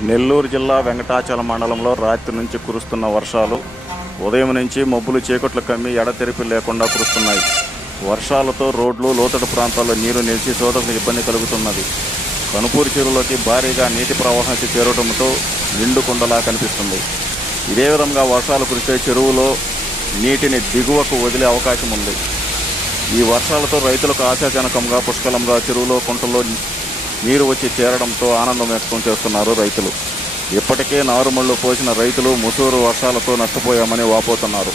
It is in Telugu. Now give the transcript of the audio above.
నెల్లూరు జిల్లా వెంకటాచలం మండలంలో రాత్రి నుంచి కురుస్తున్న వర్షాలు ఉదయం నుంచి మబ్బులు చీకట్లు కమ్మి ఎడతెరిపి లేకుండా కురుస్తున్నాయి. వర్షాలతో రోడ్లు లోతట్టు ప్రాంతాల్లో నీరు నిలిచి సోదరులకు ఇబ్బంది కలుగుతున్నది. కనుపూరు చెరువులోకి భారీగా నీటి ప్రవాహం చేరడంతో నిండు కుండలా కనిపిస్తుంది. ఇదే విధంగా వర్షాలు కురిస్తే చెరువులో నీటిని దిగువకు వదిలే అవకాశం ఉంది. ఈ వర్షాలతో రైతులకు ఆశాజనకంగా పుష్కలంగా చెరువులో కుంటల్లో నీరు వచ్చి చేరడంతో ఆనందం వ్యక్తం చేస్తున్నారు రైతులు. ఇప్పటికే నారుమళ్లు పోసిన రైతులు ముసూరు వర్షాలతో నష్టపోయామని వాపోతున్నారు.